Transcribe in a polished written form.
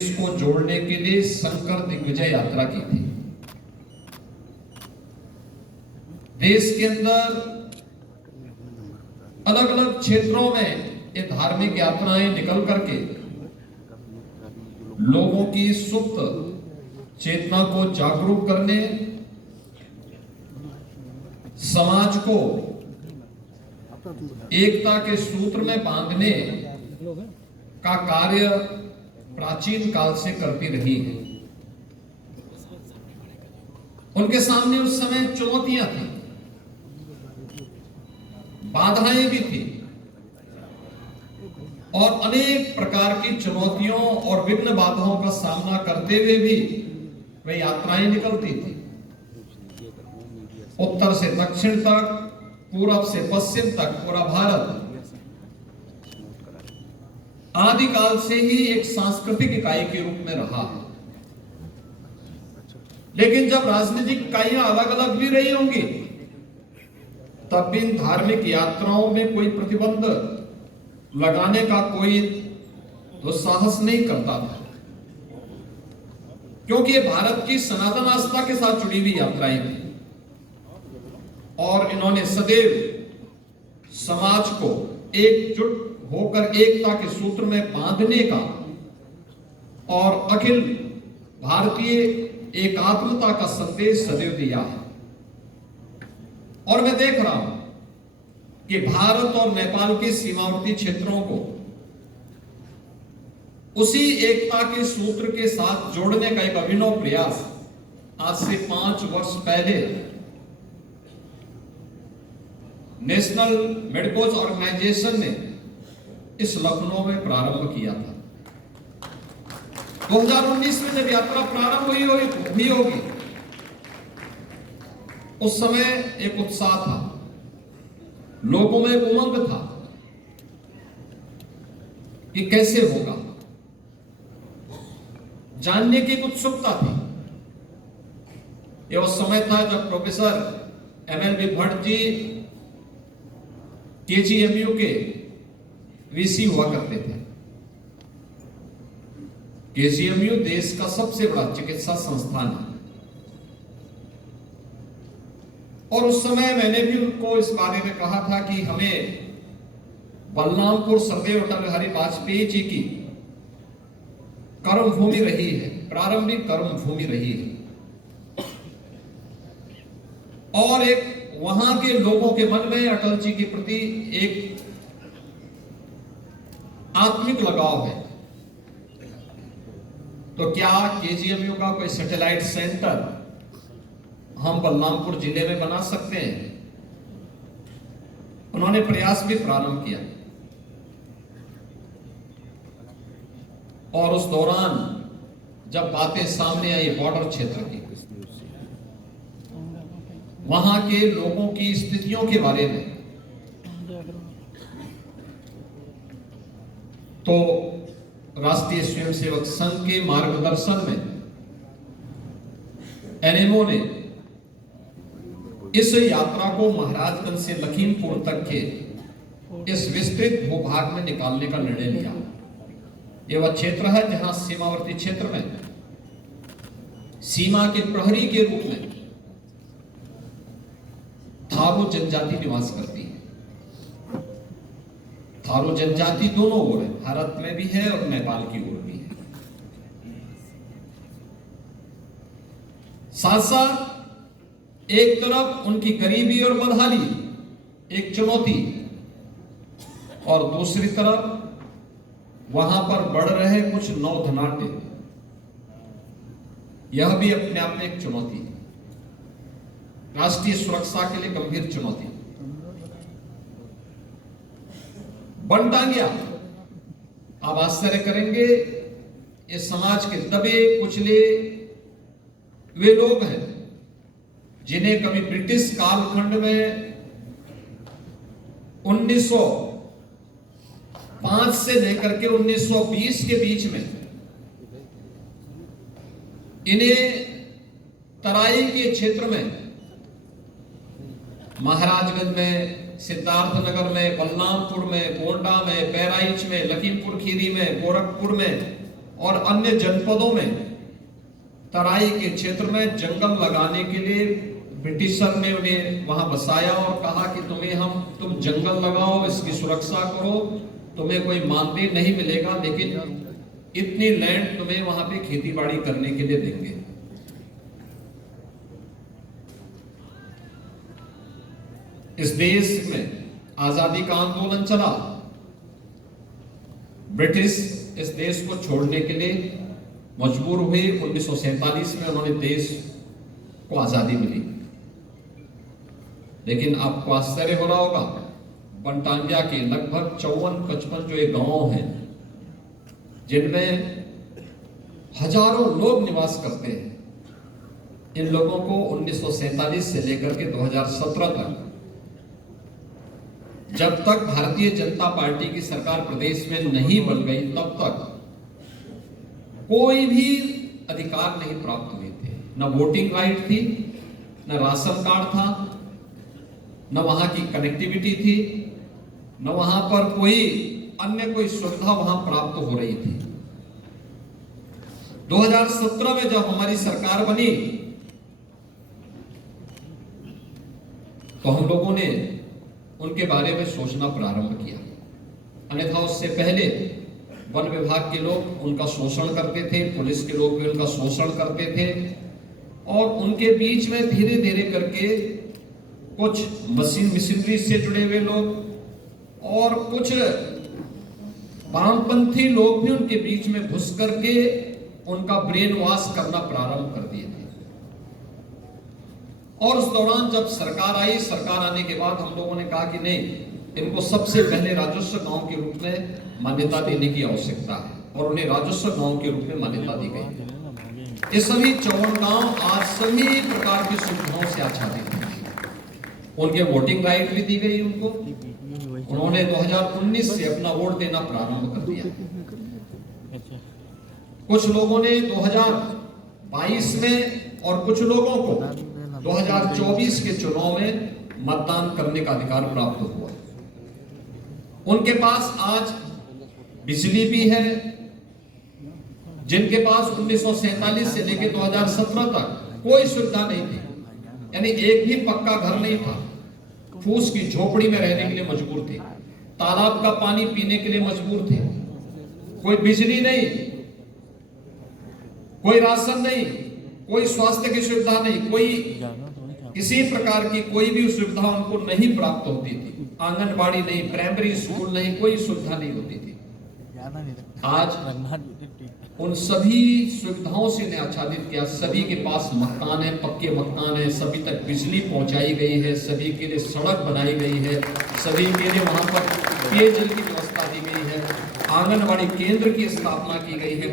को जोड़ने के लिए शंकर दिग्विजय यात्रा की थी। देश के अंदर अलग अलग क्षेत्रों में ये धार्मिक यात्राएं निकल करके लोगों की सुप्त चेतना को जागरूक करने, समाज को एकता के सूत्र में बांधने का कार्य प्राचीन काल से करती रही है। उनके सामने उस समय चुनौतियां थी, बाधाएं भी थी और अनेक प्रकार की चुनौतियों और विघ्न बाधाओं का सामना करते हुए भी वे यात्राएं निकलती थी। उत्तर से दक्षिण तक, पूरब से पश्चिम तक पूरा भारत आदिकाल से ही एक सांस्कृतिक इकाई के रूप में रहा है। लेकिन जब राजनीतिक इकाइयां अलग अलग भी रही होंगी, तब भी इन धार्मिक यात्राओं में कोई प्रतिबंध लगाने का कोई दुस्साहस नहीं करता था, क्योंकि ये भारत की सनातन आस्था के साथ जुड़ी हुई यात्राएं थी और इन्होंने सदैव समाज को एकजुट होकर एकता के सूत्र में बांधने का और अखिल भारतीय एकात्मता का संदेश सदैव दिया है। और मैं देख रहा हूं कि भारत और नेपाल के सीमावर्ती क्षेत्रों को उसी एकता के सूत्र के साथ जोड़ने का एक अभिनव प्रयास आज से 5 वर्ष पहले नेशनल मेडिकोज ऑर्गेनाइजेशन ने इस लखनऊ में प्रारंभ किया था। 2019 में जब यात्रा प्रारंभ हुई होगी, उस समय एक उत्साह था, लोगों में उमंग था कि कैसे होगा, जानने की उत्सुकता थी। यह उस समय था जब professor MLB Bhatt ji KGMU के VC हुआ करते थे। KGMU देश का सबसे बड़ा चिकित्सा संस्थान है और उस समय मैंने भी उनको इस बारे में कहा था कि हमें बलरामपुर सरदेव अटल बिहारी वाजपेयी जी की कर्मभूमि रही है, प्रारंभिक कर्मभूमि रही है और एक वहां के लोगों के मन में अटल जी के प्रति एक आत्मिक लगाव है। तो क्या KGMU का कोई सैटेलाइट सेंटर हम बलरामपुर जिले में बना सकते हैं? उन्होंने प्रयास भी प्रारंभ किया और उस दौरान जब बातें सामने आई बॉर्डर क्षेत्र की, वहां के लोगों की स्थितियों के बारे में, तो राष्ट्रीय स्वयंसेवक संघ के मार्गदर्शन में NMO ने इस यात्रा को महाराजगंज से लखीमपुर तक के इस विस्तृत भूभाग में निकालने का निर्णय लिया। यह वह क्षेत्र है जहां सीमावर्ती क्षेत्र में सीमा के प्रहरी के रूप में थारू जनजाति निवास करती है। थारू जनजाति दोनों ओर है, भारत में भी है और नेपाल की ओर भी है। साथ साथ एक तरफ उनकी गरीबी और बदहाली एक चुनौती और दूसरी तरफ वहां पर बढ़ रहे कुछ नौधनाट्य, यह भी अपने आप में एक चुनौती है, राष्ट्रीय सुरक्षा के लिए गंभीर चुनौती बन गया। आप आश्चर्य करेंगे, ये समाज के दबे कुचले वे लोग हैं जिन्हें कभी ब्रिटिश कालखंड में 1905 से लेकर के 1920 के बीच में इन्हें तराई के क्षेत्र में, महाराजगंज में, सिद्धार्थनगर में, बलरामपुर में, गोंडा में, बहराइच में, लखीमपुर खीरी में, गोरखपुर में और अन्य जनपदों में तराई के क्षेत्र में जंगल लगाने के लिए ब्रिटिशर ने उन्हें वहां बसाया और कहा कि तुम जंगल लगाओ, इसकी सुरक्षा करो, तुम्हें कोई मानदेय नहीं मिलेगा, लेकिन इतनी लैंड तुम्हें वहां पे खेती बाड़ी करने के लिए देंगे। इस देश में आजादी का आंदोलन चला, ब्रिटिश इस देश को छोड़ने के लिए मजबूर हुए। 1947 में उन्होंने देश को आजादी मिली। लेकिन आपको आश्चर्य हो रहा होगा, बनटांगिया के लगभग 54-55 जो एक गांव हैं जिनमें हजारों लोग निवास करते हैं, इन लोगों को 1947 से लेकर के 2017 तक, जब तक भारतीय जनता पार्टी की सरकार प्रदेश में नहीं बन गई, तब तक कोई भी अधिकार नहीं प्राप्त हुए थे। न वोटिंग राइट थी, न राशन कार्ड था, न वहां की कनेक्टिविटी थी, न वहां पर कोई अन्य सुविधा वहां प्राप्त हो रही थी। 2017 में जब हमारी सरकार बनी तो हम लोगों ने उनके बारे में सोचना प्रारंभ किया। अन्यथा उससे पहले वन विभाग के लोग उनका शोषण करते थे, पुलिस के लोग भी उनका शोषण करते थे, और उनके बीच में धीरे धीरे करके कुछ मशीनरी से जुड़े हुए लोग और कुछ वामपंथी लोग भी उनके बीच में घुस करके उनका ब्रेन वॉश करना प्रारंभ कर दिए थे। और उस दौरान जब सरकार आई, सरकार आने के बाद हम लोगों ने कहा कि नहीं, इनको सबसे पहले राजस्व गांव के रूप में मान्यता देने की आवश्यकता है, और उन्हें राजस्व गांव के रूप में मान्यता दी गई। ये सभी 54 गांव आज सभी प्रकार की सुविधाओं से आच्छादित हैं। उनके वोटिंग राइट भी दी गई उनको। उन्होंने 2019 से अपना वोट देना प्रारंभ कर दिया। कुछ लोगों ने 2022 में और कुछ लोगों को 2024 के चुनाव में मतदान करने का अधिकार प्राप्त हुआ। उनके पास आज बिजली भी है, जिनके पास 1947 से लेकर 2017 तक कोई सुविधा नहीं थी, यानी एक भी पक्का घर नहीं था, फूस की झोपड़ी में रहने के लिए मजबूर थे, तालाब का पानी पीने के लिए मजबूर थे, कोई बिजली नहीं, कोई राशन नहीं, कोई स्वास्थ्य की सुविधा नहीं, कोई किसी प्रकार की कोई भी सुविधा उनको नहीं प्राप्त होती थी। आंगनबाड़ी नहीं, प्राइमरी स्कूल नहीं, कोई सुविधा नहीं होती थी। आज उन सभी सुविधाओं से ने आच्छादित किया। सभी के पास मकान है, पक्के मकान है, सभी तक बिजली पहुंचाई गई है, सभी के लिए सड़क बनाई गई है, सभी के लिए वहां पर पेयजल की व्यवस्था दी गई है, आंगनबाड़ी केंद्र की स्थापना की गई है।